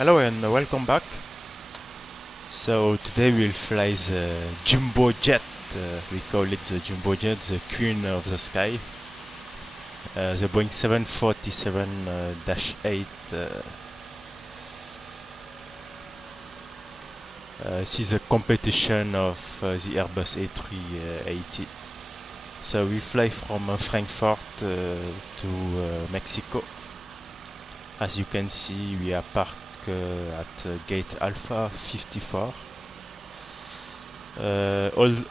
Hello and welcome back. So today we'll fly the Jumbo Jet. We call it the Jumbo Jet, the queen of the sky. The Boeing 747-8. This is a competition of the Airbus A380. So we fly from Frankfurt to Mexico. As you can see, we are parked at gate Alpha 54.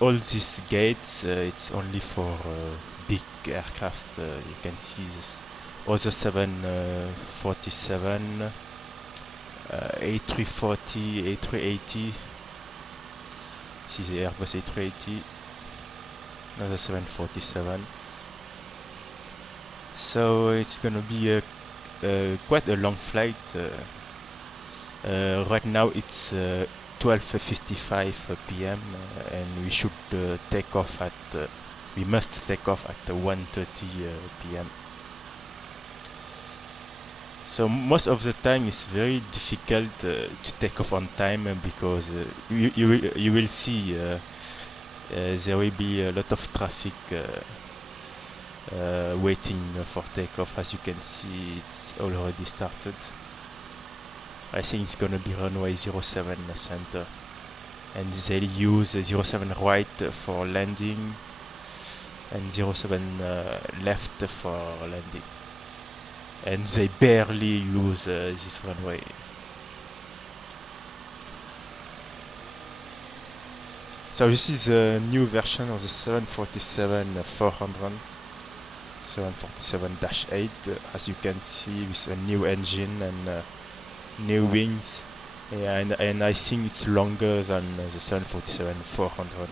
All these gates, it's only for big aircraft. You can see this other 747, A340, A380. This is the Airbus A380. Another 747. So it's gonna be quite a long flight. Right now it's 12:55 p.m. And we should take off at we must take off at 1:30 p.m. So most of the time it's very difficult to take off on time because you will see there will be a lot of traffic waiting for takeoff. As you can see, it's already started. I think it's gonna be runway 07 center, and they'll use 07 right for landing and 07 left for landing, and they barely use this runway. So this is a new version of the 747-400, 747-8, as you can see, with a new engine and new wings, and I think it's longer than the 747-400.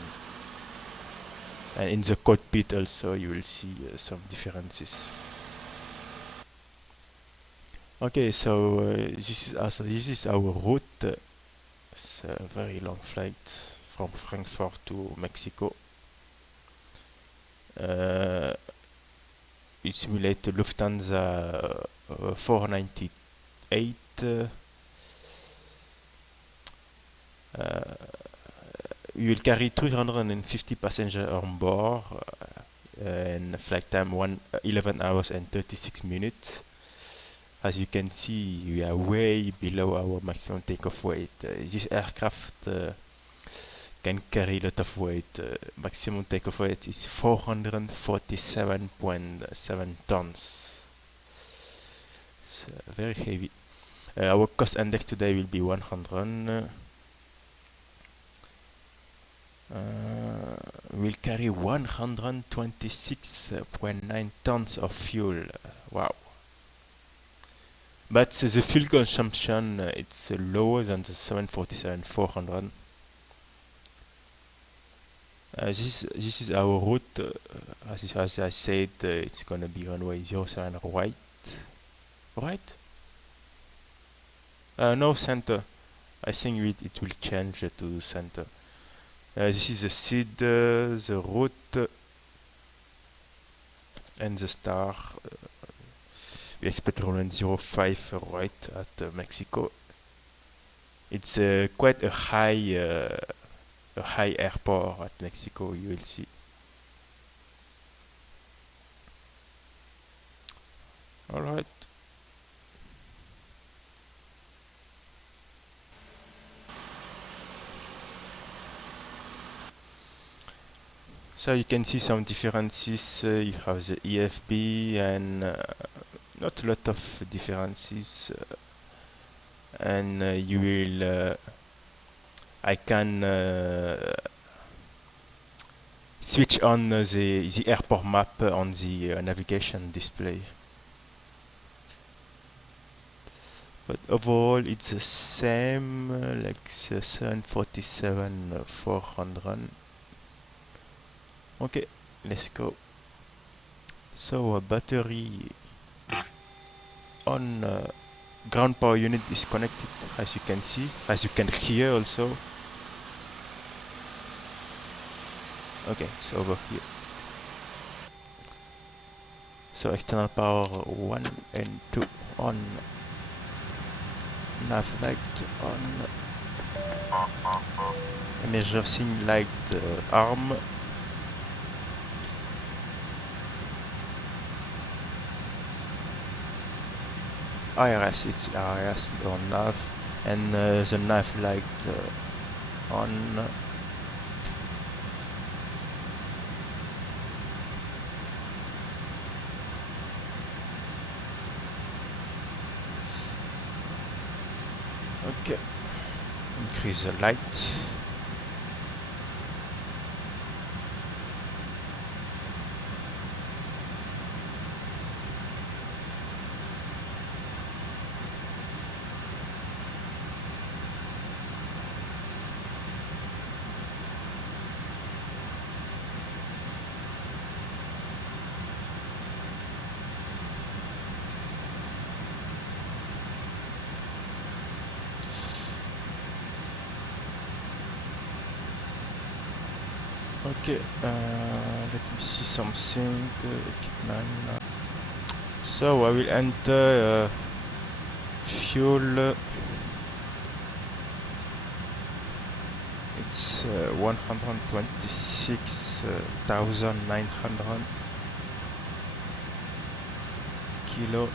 And in the cockpit also you will see some differences. Okay, so this is our route. It's a very long flight from Frankfurt to Mexico. It simulates Lufthansa 498. We will carry 350 passengers on board, and flight time 11 hours and 36 minutes. As you can see, we are way below our maximum takeoff weight. This aircraft can carry a lot of weight. Maximum takeoff weight is 447.7 tons. It's very heavy. Our cost index today will be 100. We'll carry 126.9 tons of fuel. Wow. But the fuel consumption it's lower than the 747-400. This is our route. As I said, it's gonna be runway 07 right. Right? No, center. I think it will change to center. This is the seed, the route, and the star. We expect runway 05 right at Mexico. It's quite a high airport at Mexico. You will see. All right. So you can see some differences. You have the EFB and not a lot of differences. And you will. I can switch on the airport map on the navigation display. But overall, it's the same like the 747-400. Okay, let's go. So a battery on ground power unit is connected, as you can see, as you can hear also. Okay, so over here. So external power 1 and 2 on. nav light on. Emerging light arm. IRS, it's IRS on nav, and the nav light on. Okay, increase the light. Okay, let me see something. Equipment. So I will enter fuel. It's 126,900 kilo.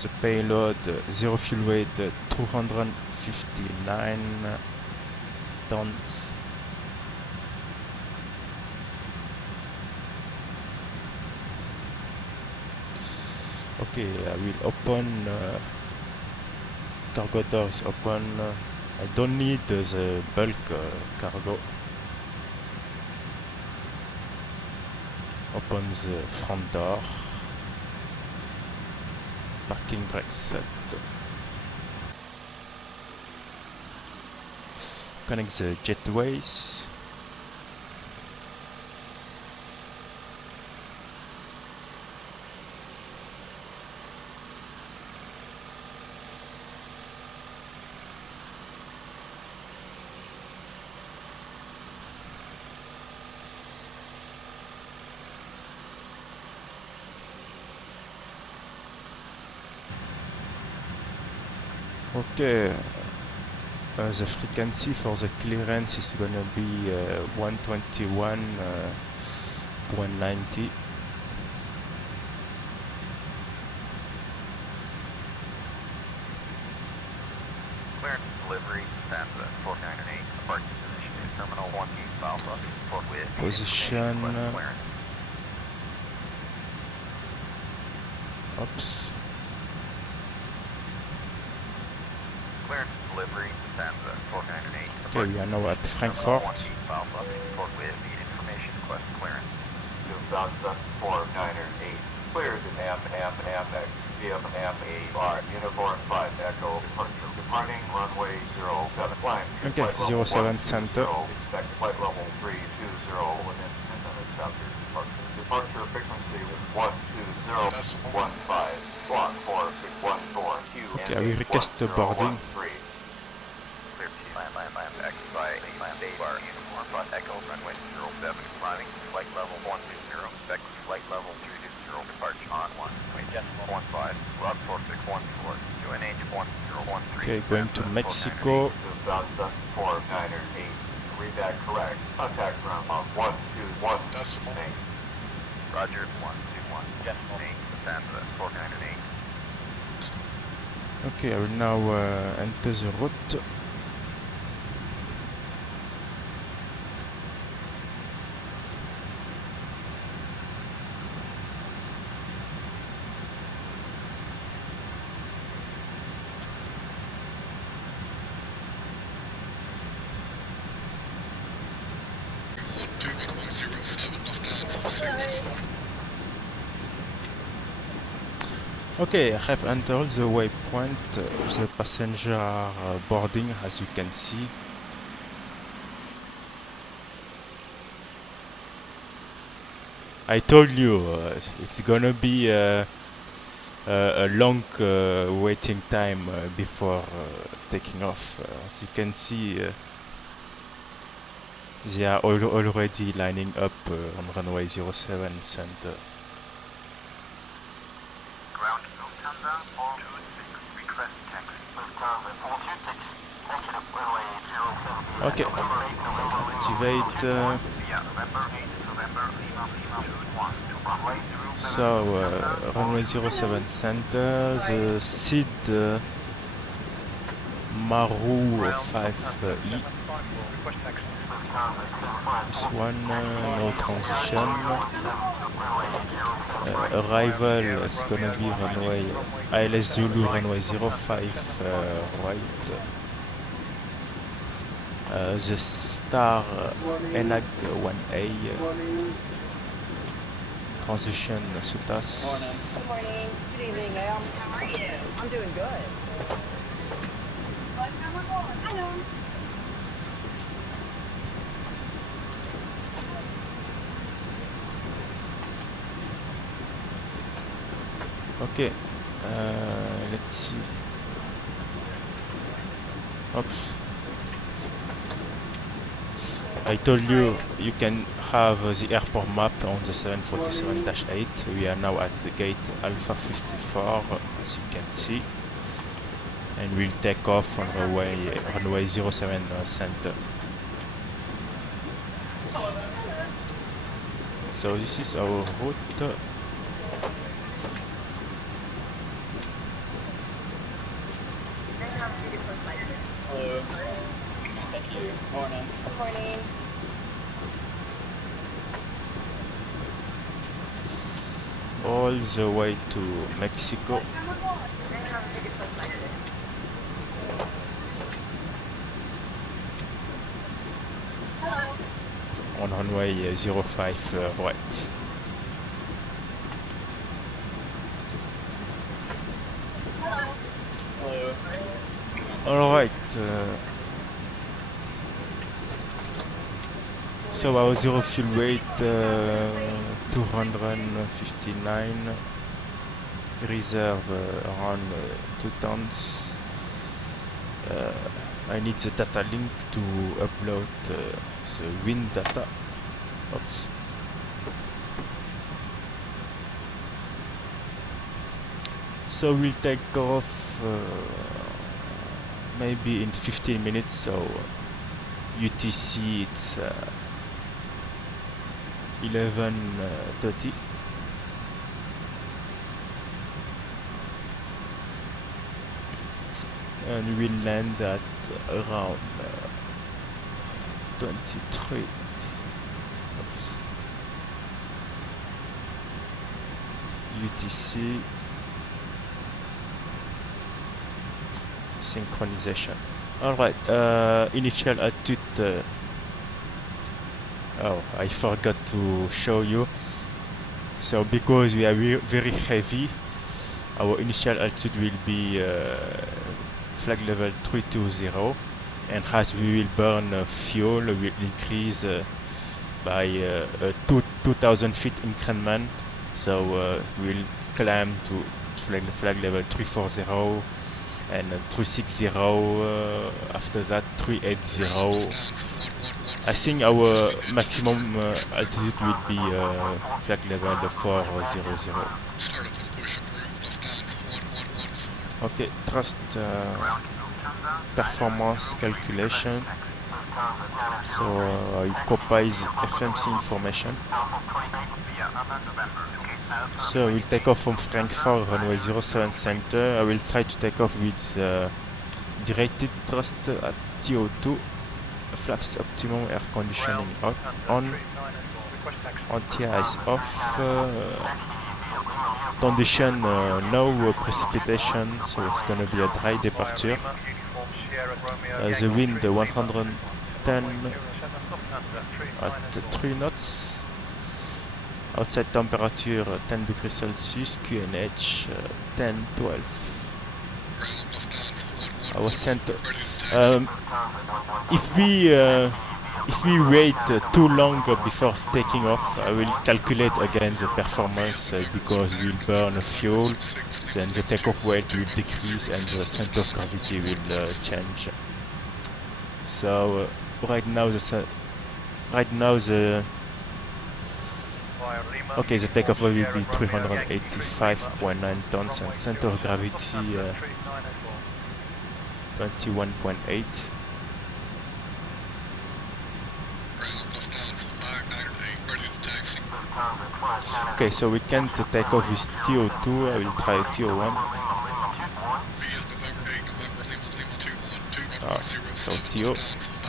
The payload, zero fuel weight, 259 tons. Okay, I will open cargo doors. Open. I don't need the bulk cargo. Open the front door. Parking brake set. Connect the jetways. Okay, the frequency for the clearance is gonna be 121.90. Clearance delivery, Lufthansa 498, departure position is terminal 1 Alpha, with position. Oops. Clearance delivery, Lufthansa 498. Okay, we are now at Frankfurt. Information request clearance. Lufthansa 498. Cleared in AMMMX via AIR Uniform 5 Echo departure. Departing runway 07. Flying. Okay, 07 center. Expect flight level 320 within 10 minutes after departure. Departure frequency is 120.15. Squawk 4614. Okay, I will request the boarding. X by land A bar uniform bus Echo runway 07 climbing flight level 120 expect flight level 320 departure on 1.15 log 4614 UNH 1013. Okay, going to Mexico. Lufthansa 498. Read that correct. Contact ground on 121. Roger 121 decimal 8 Lufthansa 498. Okay, I will now enter the route. Okay, I have entered the waypoint. The passenger are boarding, as you can see. I told you it's gonna be a long waiting time before taking off. As you can see, they are already lining up on runway 07 center. Ground Lufthansa 426, request taxi. Lufthansa Okay, activate. So runway 07 center, the SID Maru 5E. This one, no transition. Arrival, it's gonna be runway ILS Zulu runway 05 right. The star ENAG 1A. Transition SUTAS. Good morning. Good evening, ma'am. How are you? I'm doing good. Hello. Okay, let's see. Oops. I told you you can have the airport map on the 747-8. We are now at the gate Alpha 54, as you can see. And we'll take off on runway 07 center. So this is our route. Hello. Thank you. Morning. Good morning. All the way to Mexico. On runway 05 right. Hello. Alright. So our zero fuel weight 259. Reserve around 2 tons. I need the data link to upload the wind data. Oops. So we'll take off maybe in 15 minutes. So UTC it's 11:30. And we'll land at around 23. Oops. UTC synchronization. Alright, initial altitude. Oh, I forgot to show you. So because we are very heavy, our initial altitude will be flag level 320, and as we will burn fuel, we will increase by a 2,000 feet increment. So we'll climb to flag level 340 and 360. After that 380. I think our maximum altitude will be flag level 400. Okay, thrust performance calculation. So I copy the FMC information. So we'll take off from Frankfurt, runway 07 center. I will try to take off with directed thrust at TO2. Flaps optimum, air conditioning on. Anti-air is off. Condition no precipitation, so it's gonna be a dry departure. The wind 110 at 3 knots. Outside temperature 10 degrees Celsius. QNH 10-12. Our center. If we wait too long before taking off, I will calculate again the performance because we'll burn fuel, then the takeoff weight will decrease and the center of gravity will change. So right now the takeoff weight will be 385.9 tons and center of gravity 21.8. Okay, so we can't take off with TO2. I will try TO1. Ah, so TO,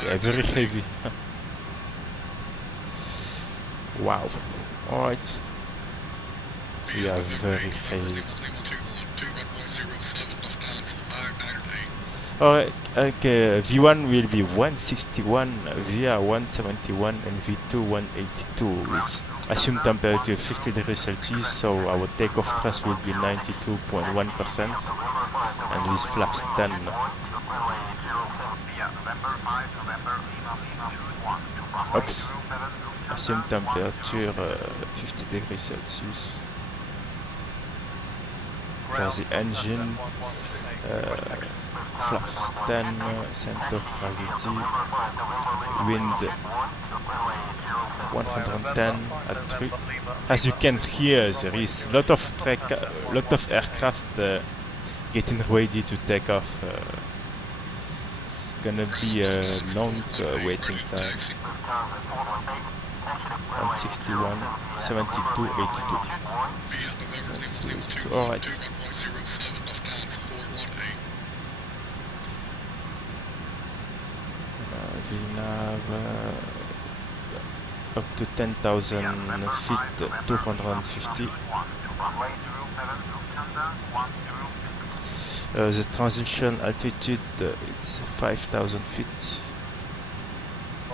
yeah, very heavy. Wow. Alright. We are very heavy. Alright, okay, V1 will be 161, VR 171, and V2 182 with assumed temperature 50 degrees Celsius, so our takeoff thrust will be 92.1%, and with flaps 10. Oops. Assumed temperature 50 degrees Celsius. For the engine, flaps 10, center of gravity, wind 110 at 3. As you can hear, there is a lot of aircraft getting ready to take off. It's gonna be a long waiting time. 161, 72, 82. 72, 82. Alright. We have up to 10,000 feet, 250. The transition altitude it's 5,000 feet.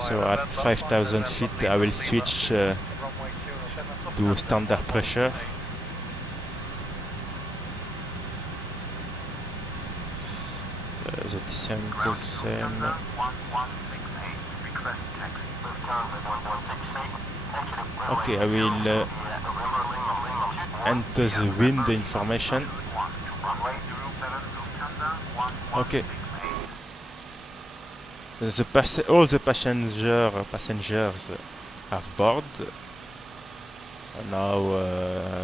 So at 5,000 feet I will switch to standard pressure. The descent is same. Okay, I will enter the wind information. Okay. All the passengers have board. Now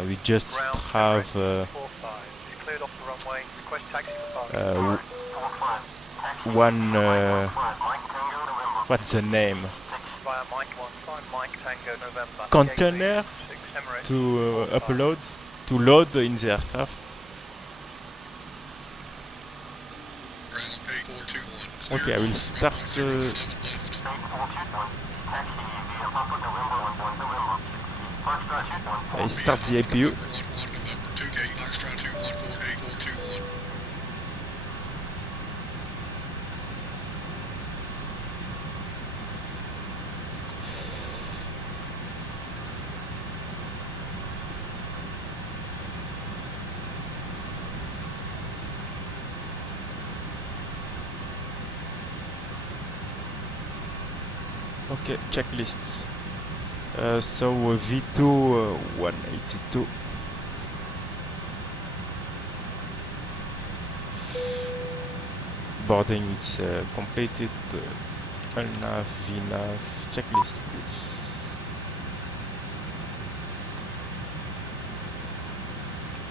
we just have one. What's the name? Container to upload, to load in the aircraft. Okay, I will start. I start the APU. Okay, checklists. So V2 182. Boarding is completed. LNAV, VNAV, checklist please.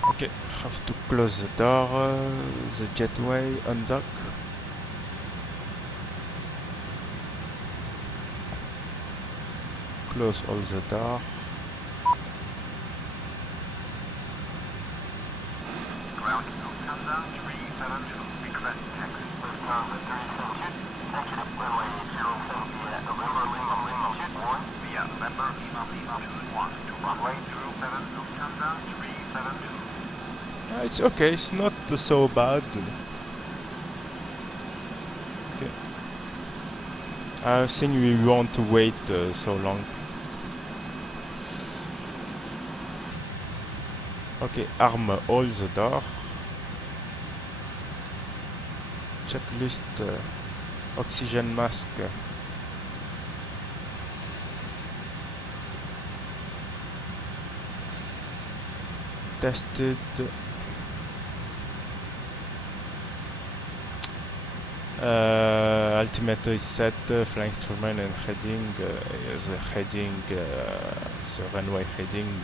Okay, have to close the door, the jetway, undock. Close all the door. Ground Lufthansa 372, request taxi. Lufthansa 372, taxi runway 07 via November Lima 1 via November Lima 21 to runway 07 Lufthansa 372. It's okay, it's not so bad. Okay. I think we won't wait so long. Okay, arm all the door. Checklist, oxygen mask. Tested. Altimeter is set, flying instrument and heading, the heading, the runway heading.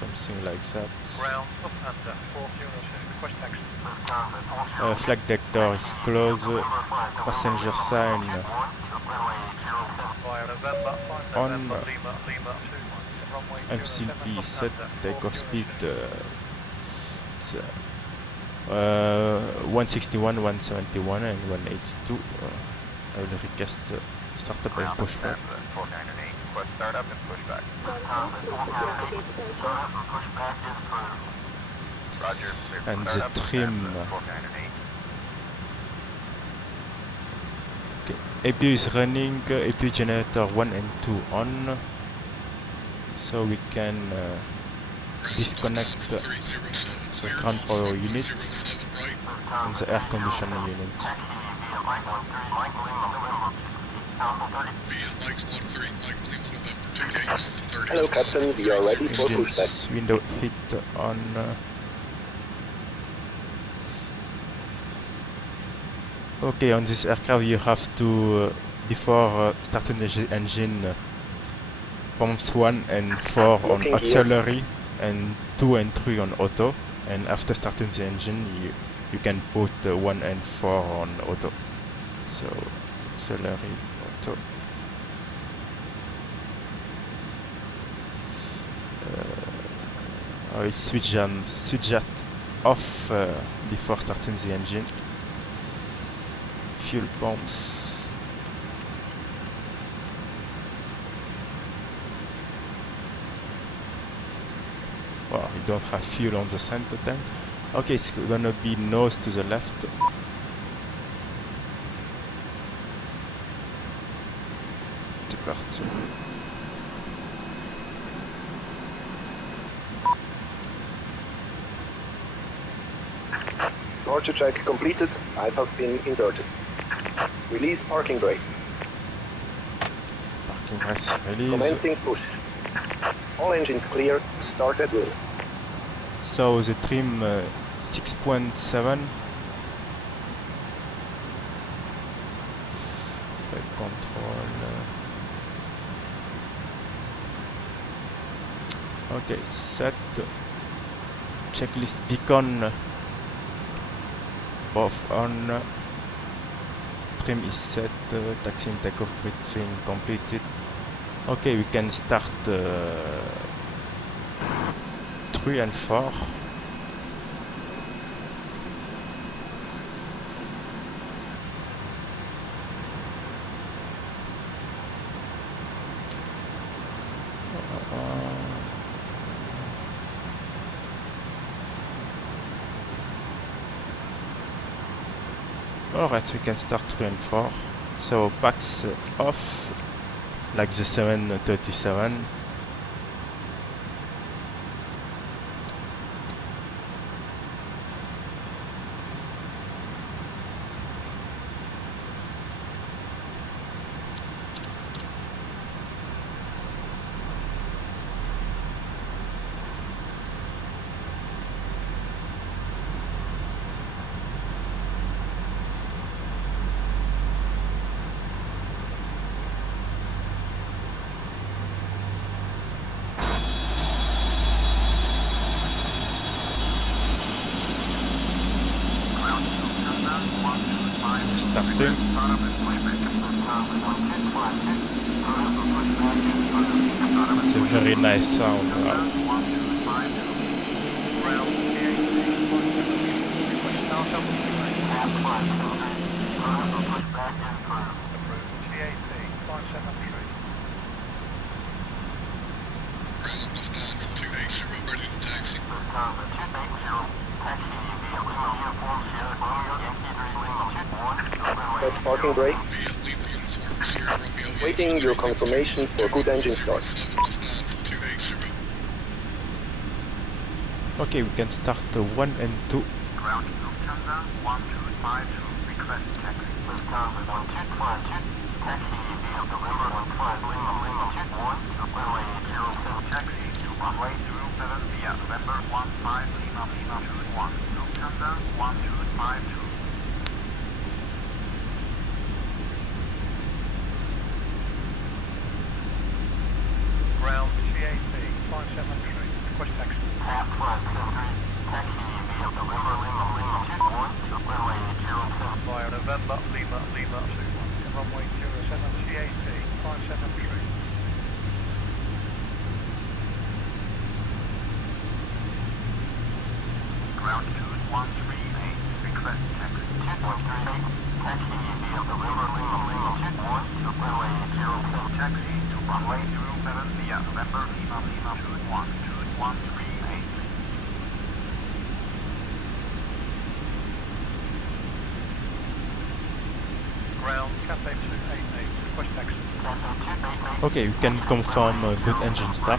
Some something like that. Ground, Lufthansa 402, request taxi. Flag deck door is closed. Passenger sign Via November, 5 on. November, Lima, Lima 21, runway 07, MCP set Lufthansa, takeoff 402. speed. It's 161, 171 and 182. I will request startup and Ground, pushback. 498, request startup and pushback. Roger, clear for And the startup, trim. 498. Okay. APU is running. APU generator 1 and 2 on. So we can disconnect the ground power unit and the air conditioning unit. Hello, Captain. We are ready for pushback. Engines window hit on. Okay, on this aircraft you have to, before starting the engine, pumps 1 and 4 on Looking auxiliary and 2 and 3 on auto, and after starting the engine you can put 1 and 4 on auto. So auxiliary, auto. I will switch that off before starting the engine. Fuel pumps. Well, we don't have fuel on the center tank. Okay, it's gonna be nose to the left. C'est parti. Departure check completed. IFE has been inserted. Release parking brakes. Parking brakes release. Commencing push. All engines clear. Start at will. So the trim 6.7. Flight control. Okay, set. Checklist beacon. Both on. Trim is set. Taxi and takeoff briefing completed. Okay, we can start 3 and 4. Alright, we can start 3 and 4. So packs off, like the 737. Starting. It's a very nice sound. Set parking brake. Waiting your confirmation for good engine start. Okay, we can start 1 and 2. Ground Lufthansa 1252, request taxi. Lufthansa 1252, taxi via November 15 Lima Lima 21 to runway 07, taxi to runway 07 via November 15 Lima Lima 21. Lufthansa 1252. Ground CAC 573, request taxi. November, Lima, 21, runway 07, CAT 573. Ground 2138, request taxi 2.38, taxi via the river Lima 21 to runway 07, taxi to runway 07 via November, Lima 2138. Ground Cafe 288, request taxi. Okay, you can confirm a good engine start.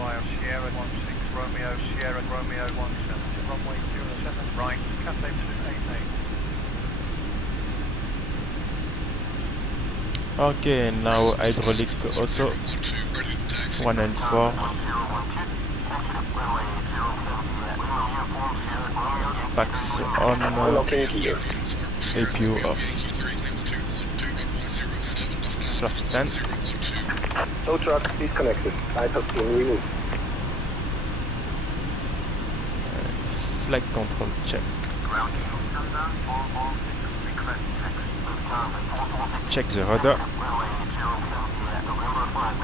Via Sierra 16 Romeo, Sierra Romeo 17 to runway 07, right, Cafe 288. Okay, now hydraulic auto 1 and 4. Packs on, Unlocking gear. APU off. Flap stand. Tow truck disconnected. Pipe has been removed. Flight control check. Ground Lufthansa 446, request taxi. Check the rudder. Via November 5,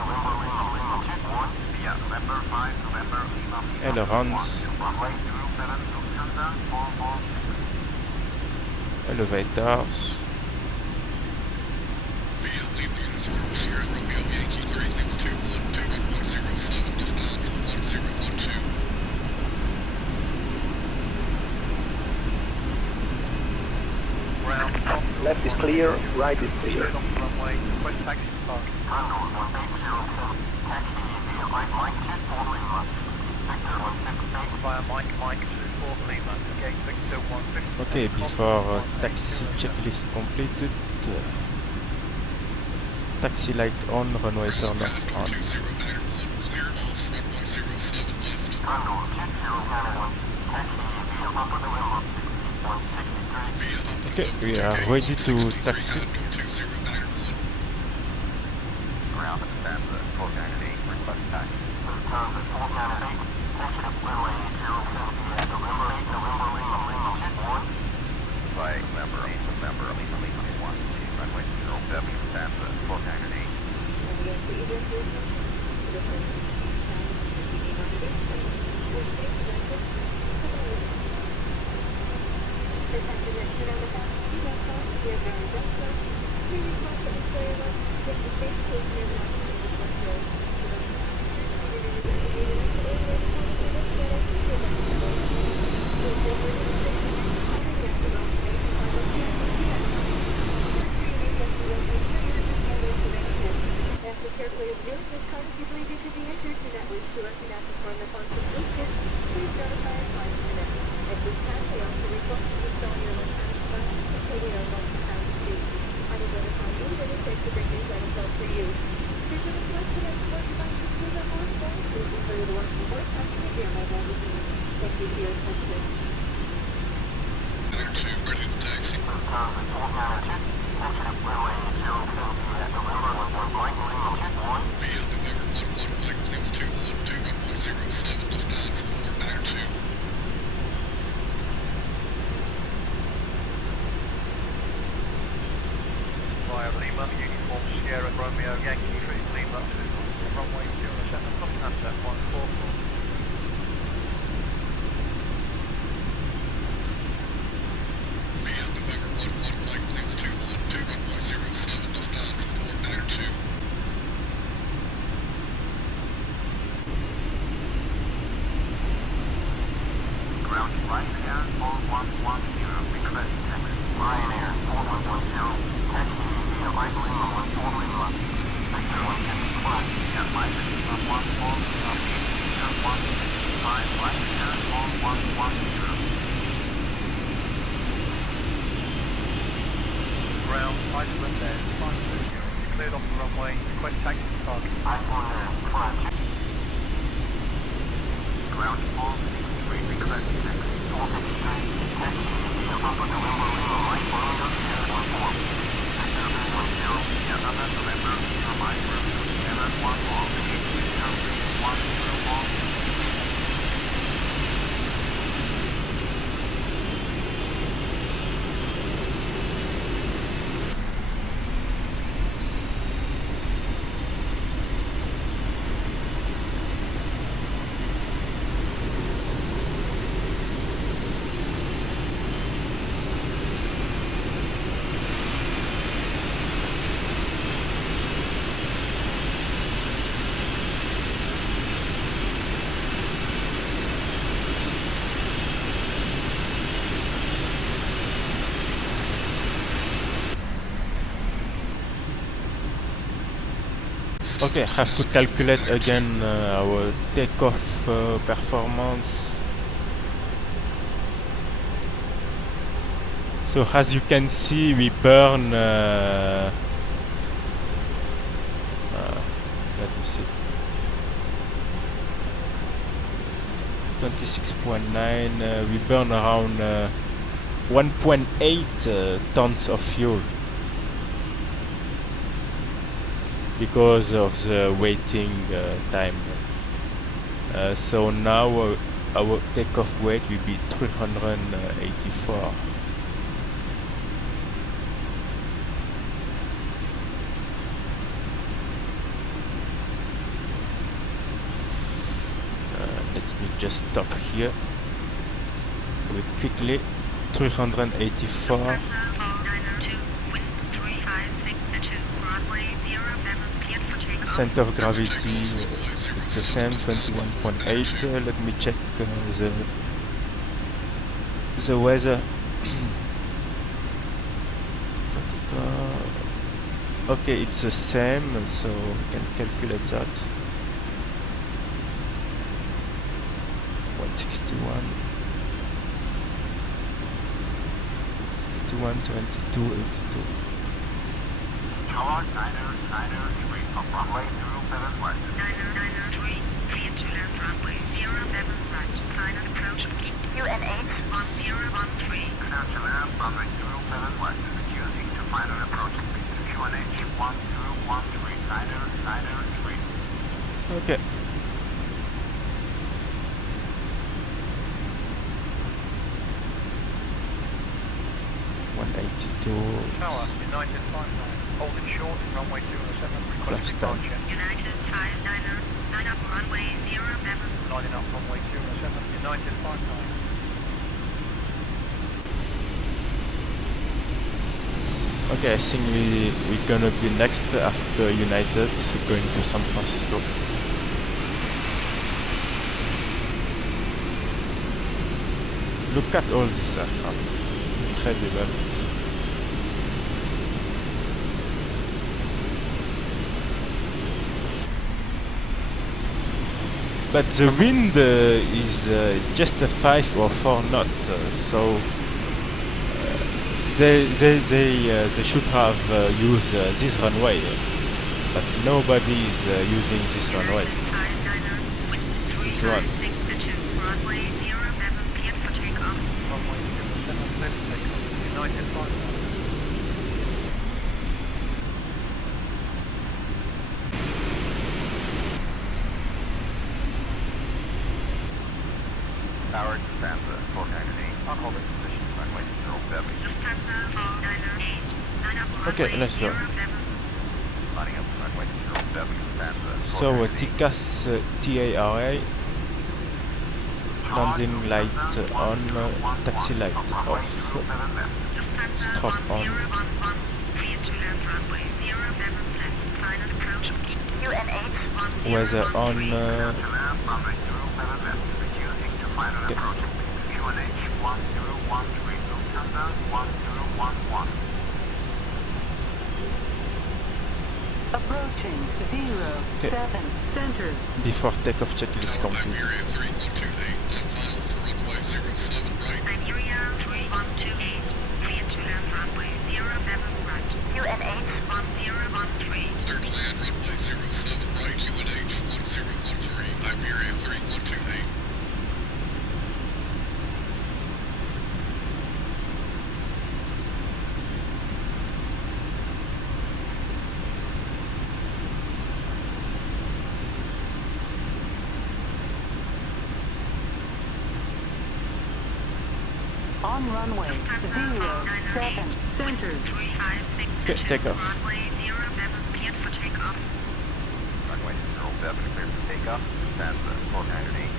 November Lima. Ailerons. Runway 07, Lufthansa 446. Elevators. Left is clear, right is clear. Runway, request taxi park. Via Mike 24 Lima, gate Victor 150. Okay, before taxi checklist completed. Taxi light on, runway turn off on. Okay, we are ready to taxi. Ground Lufthansa 498, request taxi. By November 8, November Lima 1, runway 07, Lufthansa 498. Carefully observe this card if you believe you should be entered to that wish to us and not perform the function listed. Please notify our flight attendant. At this time, we also request you install your electronic device located on multi-sound speed. I will notify you when it's safe to bring these items out for you. Should you request to have more devices with our more phone, please refer to the one from work section of your mobile magazine. Thank you for your attention. Via Lima, uniform Sierra Romeo Yankee 3 Lima 2, runway 07, Lufthansa 144. Ground Ryanair 4110, request taxi. Ryanair 4110, taxi via Mike Lima 14 Lima, Victor 155, via Mike Lima 14 Lima, Victor 155, Ryanair 4110. Ground Iceland Air 520, cleared off the runway, request taxi park. Iceland Air 520. Ground 463, request taxi. 463, taxi via Papa November Lima Mike Romeo Sierra 14. Victor 310, via Papa November Lima Mike Romeo Sierra 14. Victor 310. Okay, have to calculate again our takeoff performance. So as you can see, we burn. Let me see. 26.9. We burn around 1.8 tons of fuel because of the waiting time. So now our takeoff weight will be 384. Let me just stop here. Do it quickly. 384. Center of gravity, it's the same, 21.8. Let me check the weather. Okay, it's the same, so we can calculate that. 161, 51, 72, 82. Tower 903 from runway 07 west. 993, clear to land runway 07 right, final approach. UNH 1013. Clear to land runway 07 west. Reducing to final approach. UNH 1013, 993. Okay. Tower, United 59. Hold it short, runway 207, request departure. United Thai Liner, line up runway 07. Lining up runway 207, United 59. Okay, I think we're gonna be next after United, going to San Francisco. Look at all this aircraft. Incredible. But the wind is just a 5 or 4 knots, so they should have used this runway, but nobody is using this runway. This one. Runway 07, cleared for takeoff. Runway 207, ready to take off. United 59. Tower Lufthansa 498, on holding position, runway 07. Lufthansa 498, line up runway Okay, let's go. 07. Lining up runway 07, Lufthansa So 498. TCAS TARA, landing light on, taxi light off, Lufthansa strap on. 1011, cleared to land runway 07 left, final approach. UNH Weather 1013. on, To land, runway 07 left, reducing to final Okay. approach. UNH 1013, Lufthansa 1011. Approaching 07 center. before takeoff checklist complete. Iberia 3128, cleared to land runway 07 right. UNH 1013. Clear to land runway 07 right, UNH 1013, Iberia 3128. On runway 07 center. 356 Okay, take off. Runway 07, cleared for takeoff. Runway 07, clear for takeoff. Lufthansa 498.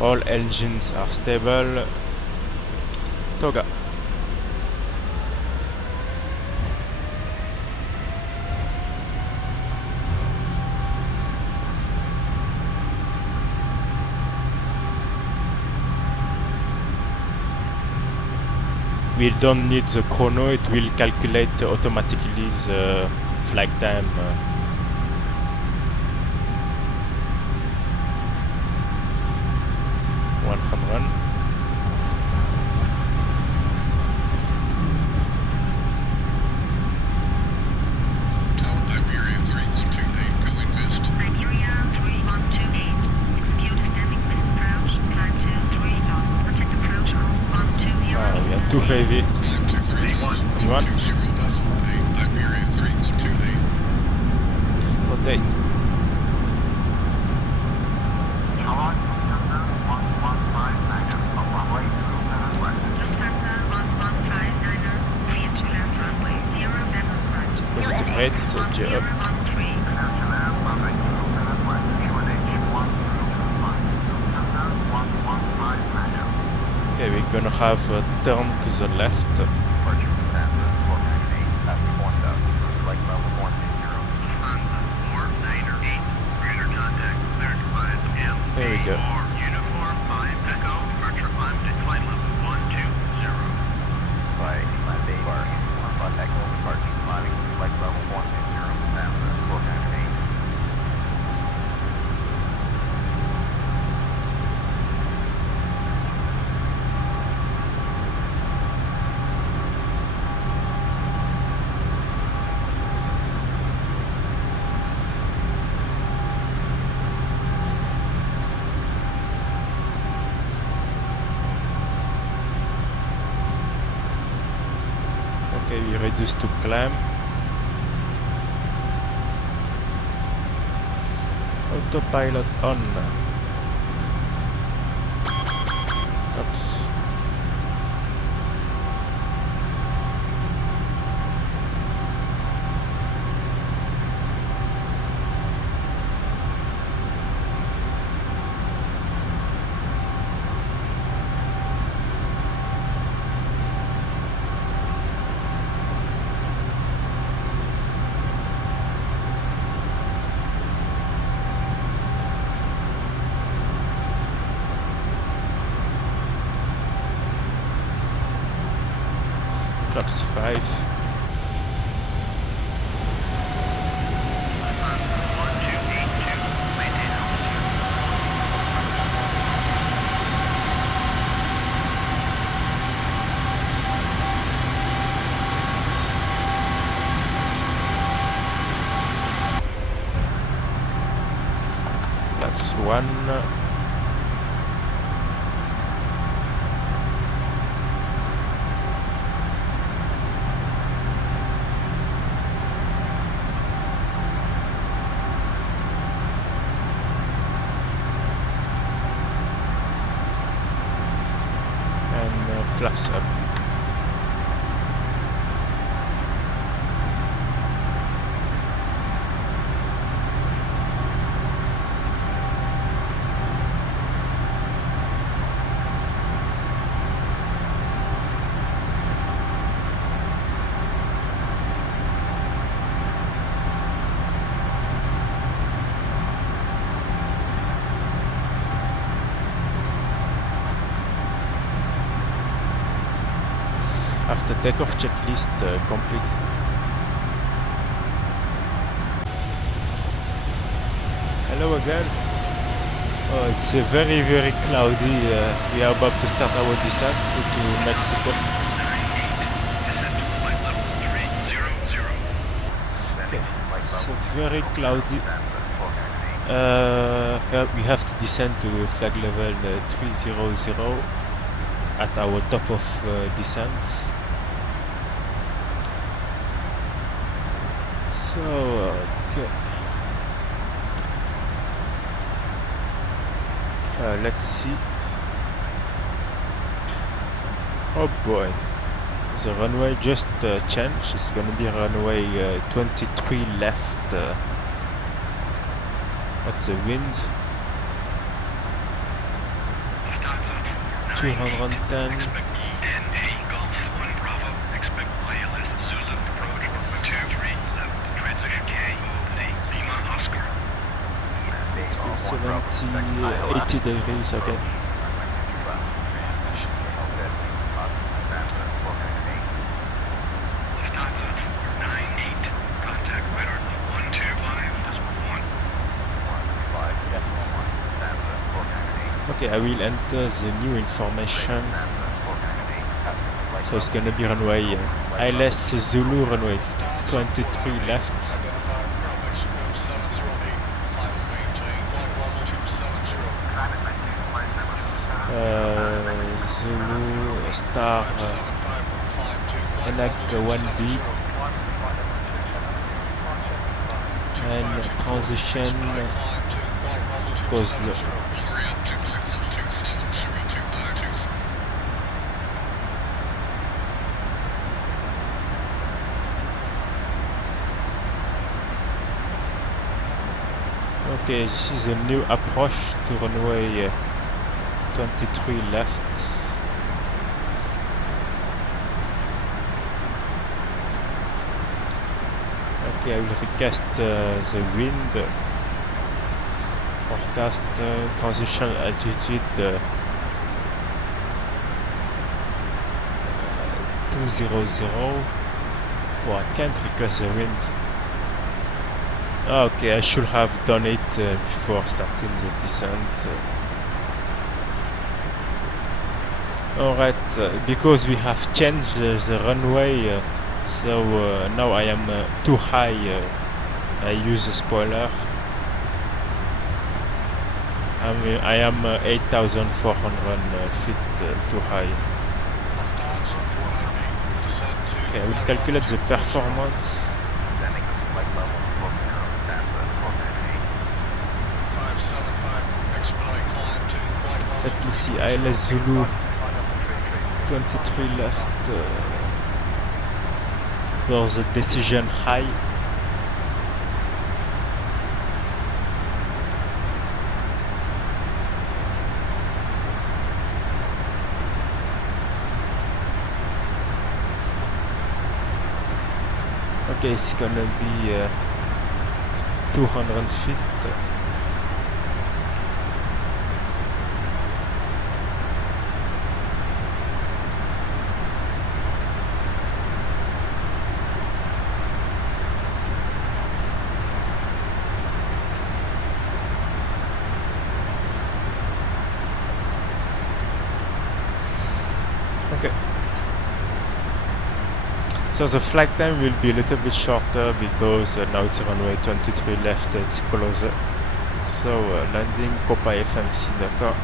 All engines are stable. Toga. we don't need the chrono, it will calculate automatically the flight time. One from run. Tower Iberia 3128, going west. Iberia 3128. Execute standing mist approach. Climb 23 knots. Protect approach on 120. We are too heavy. Climb 23 knots, 120.8, Iberia 3128. Rotate. Lufthansa 1159er. Clear to land runway 07 right. Positive rate, gear up. 013. Okay, we're gonna have a turn to the left. Departure Lufthansa 498, after 1000, flight level 120. Lufthansa 498, radar contact, clear to climb M. There we go. Uniform 5 Echo, departure climb to flight level 120. By land A bar, uniform 5 Echo, departure climbing, flight level 120, Lufthansa 498. Okay, we reduce to climb. Autopilot on. Oops. Flaps 5. Flaps 1. Flaps up. After takeoff checklist complete. Hello again. Oh, it's very cloudy. We are about to start our descent to Mexico. Okay, it's very cloudy. We have to descend to flag level 300 at our top of descent. So, okay. Let's see. Oh boy, the runway just changed. It's gonna be runway 23 left at the wind. 210. It's 80 degrees again. Okay, I will enter the new information. So it's gonna be runway ILS Zulu, runway 23 left. Zulu star ENAG 1B and transition goes low. Okay, this is a new approach to runway 23 left. Okay, I will recast the wind. Forecast transition altitude 200. Oh, I can't request the wind. Okay, I should have done it before starting the descent. Alright, because we have changed the runway, so now I am too high. I use a spoiler. I am 8,400 feet too high. Okay, I will calculate the performance. Let me see, ILS Zulu 23 left for the decision high. Okay, it's gonna be 200 feet. Okay. So the flight time will be a little bit shorter because now it's runway 23 left, it's closer. So landing Copa FMC data.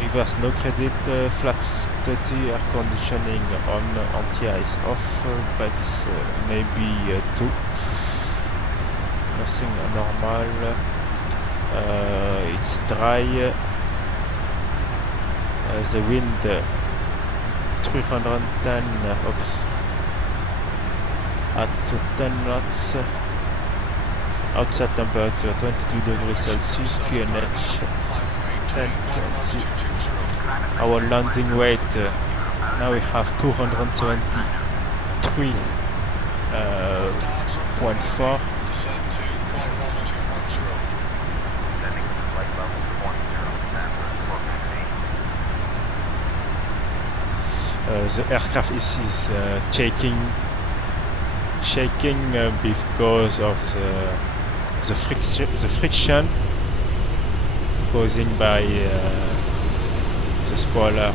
Reverse no credit, flaps 30, air conditioning on, anti-ice off, brakes maybe 2. Nothing normal. It's dry. The wind 310 at 10 knots. Outside temperature 22 degrees Celsius. QNH 1020. Our landing weight now we have 273.4. The aircraft is shaking because of the friction causing by the spoiler.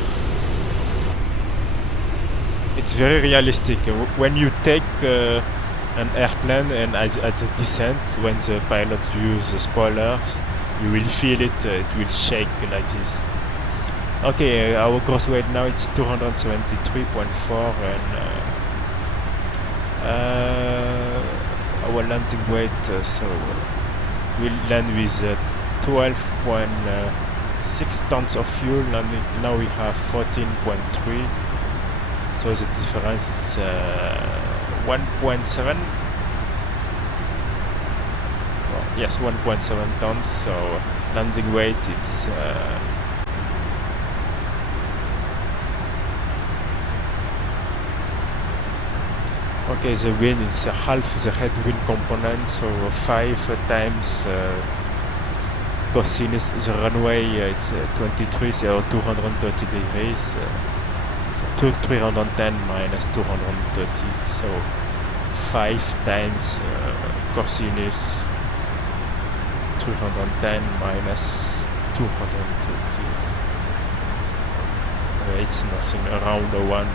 It's very realistic. When you take an airplane and at the descent, when the pilot uses spoilers, you will feel it. It will shake like this. Okay, our gross weight now it's 273.4 and our landing weight, so we'll land with 12.6 tons of fuel. Now we have 14.3, so the difference is 1.7. Well, yes, 1.7 tons. So landing weight it's okay, the wind is half the headwind component, so 5 times cosinus the runway. It's 23, so 230 degrees. So 310 minus 230, so 5 times cosinus 310 minus 230. It's nothing around the 1.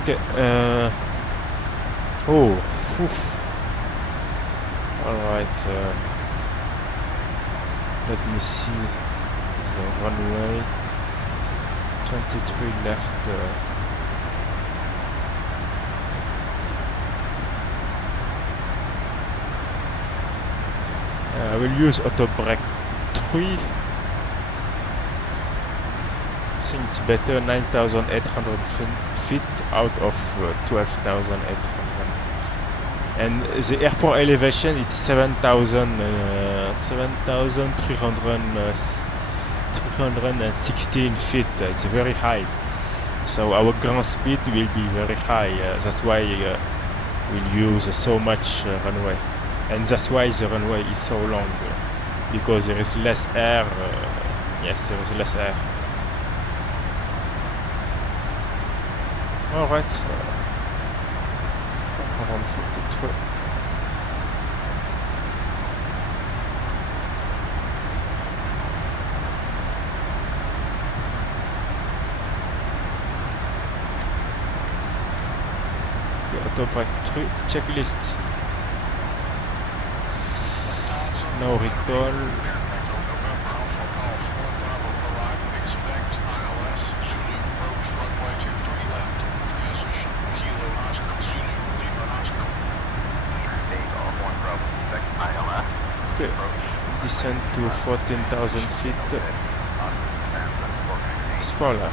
Okay, oh, alright, let me see the runway, 23 left, I will use auto brake 3, I think it's better, 9,800 feet out of 12,800, and the airport elevation is 7,316 feet. It's very high, so our ground speed will be very high. That's why we'll use so much runway, and that's why the runway is so long, because there is less air. Yes, there is less air. Alright, 143. The auto brake 3 checklist. No recall. Okay, descend to 14,000 feet. Spoiler.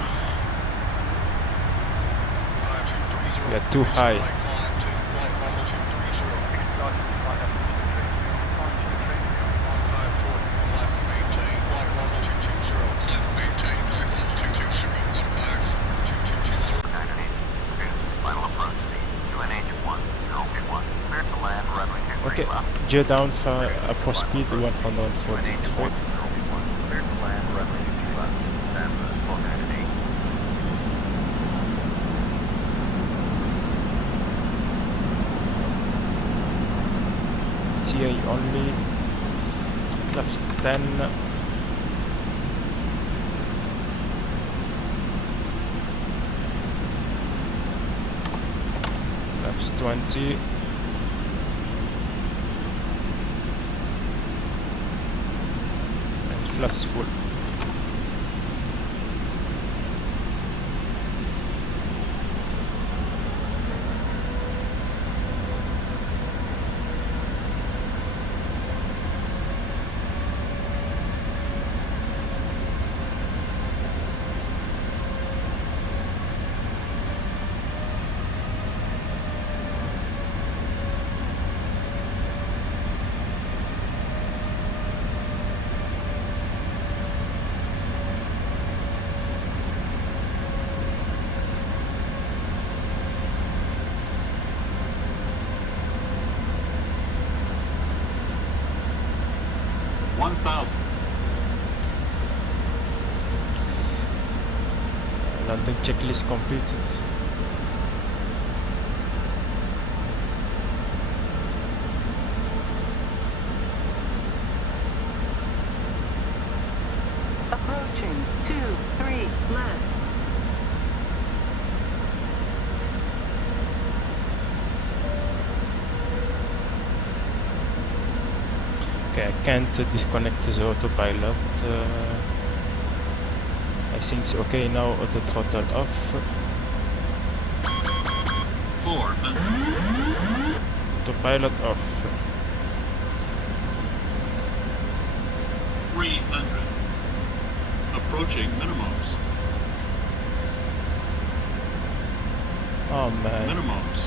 We are too high. Okay, gear down for approach speed 143. TA only, flaps 10. Flaps 20. Flaps full. Landing checklist completed. Approaching 23 left. Okay, I can't disconnect the autopilot. I think it's okay now. Auto throttle off. 400. Autopilot off. 300. Approaching minimums. Oh man. Minimums.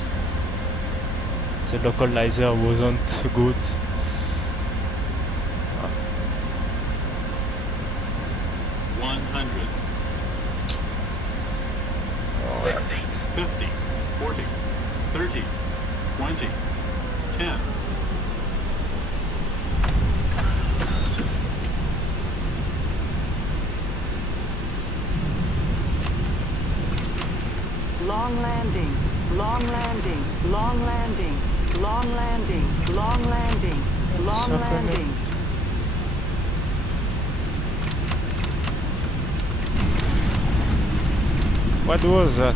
The localizer wasn't good. Perfect. 50, 40, 30, 20, 10. Long landing, long landing, long landing, long landing, long landing, long landing. What was that?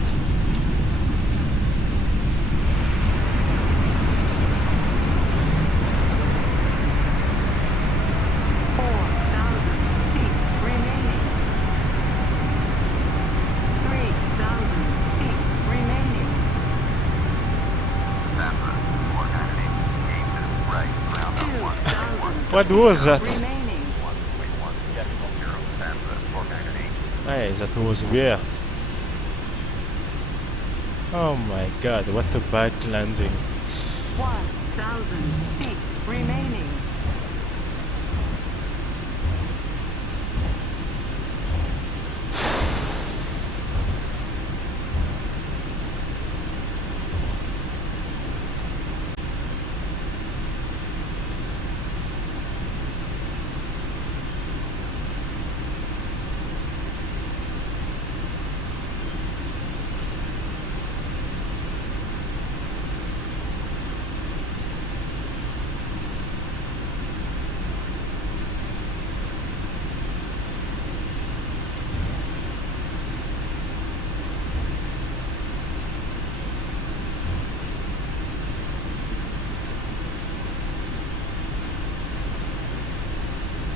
What was that? Hey, that was weird. Oh my god, what a bad landing. 1,000 feet remaining.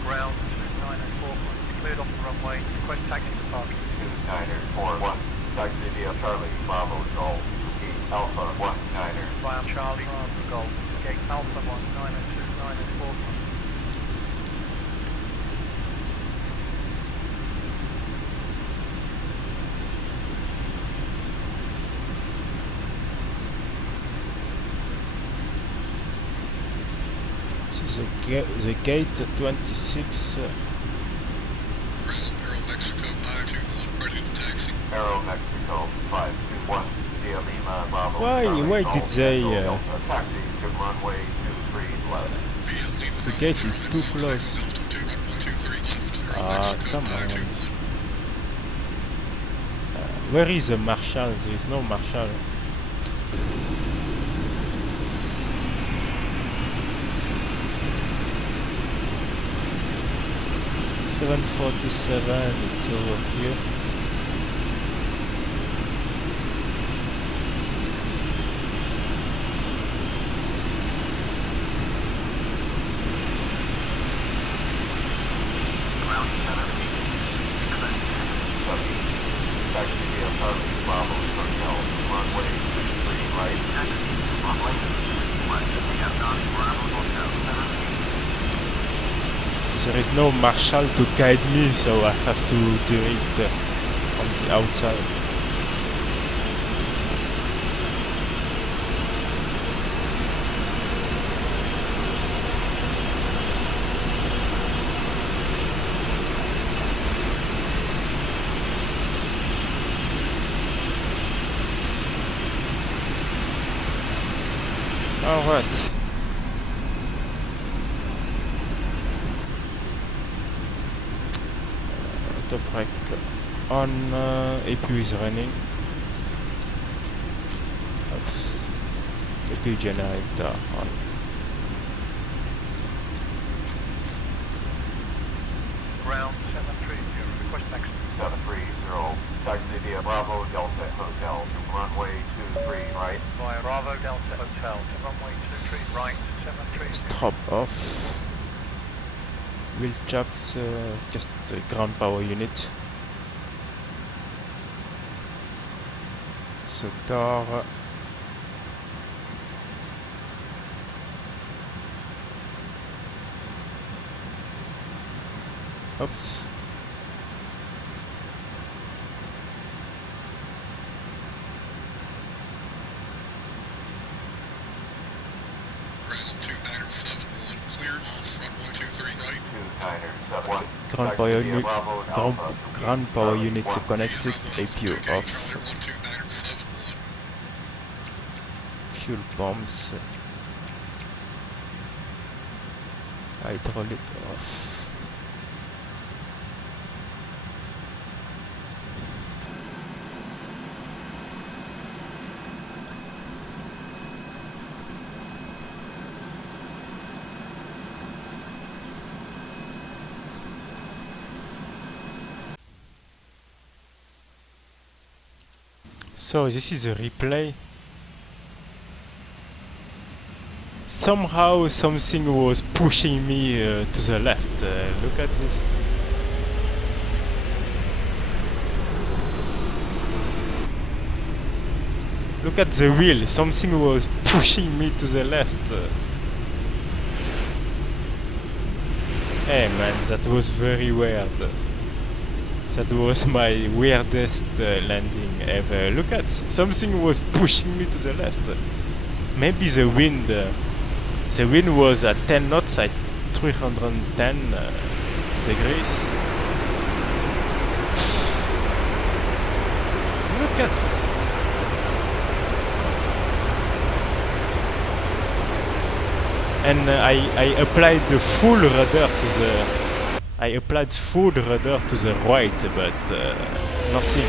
Ground 2904, cleared off the runway, request taxi to parking. 2941, taxi via Charlie, Bravo, Golf, Gate Alpha 19er. Via Charlie, Bravo, Golf, Gate Alpha 192904. The gate 26. Aero Mexico 521, ready to taxi. Aero Mexico 521, via Lima, Bravo. Why Charlie, did Golf, they? Delta, taxi to runway 23 left. The gate is too close. Ah, come on. Where is the marshal? There is no marshal. $747, it's over here. There is no marshal to guide me, so I have to do it on the outside. Alright. Auto brake on, APU is running. Oops. APU generator on. Ground 730, request taxi. 730, taxi via Bravo Delta Hotel to runway 23 right. Via Bravo Delta Hotel to runway 23 right, 730. Stop off. Wheel chocks, just ground power unit. So door. Oops. Ground power unit connected, APU off. fuel pumps. Hydraulic off. So this is a replay. Somehow something was pushing me to the left. Look at this. Look at the wheel. Something was pushing me to the left. Hey man, that was very weird. That was my weirdest landing ever. Look at, something was pushing me to the left. Maybe the wind was at 10 knots at 310 degrees. Look at. And I applied the full rudder to the. I applied full rudder to the right, but nothing.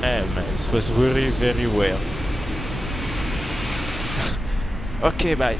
Man, it was very, very weird. Okay, bye.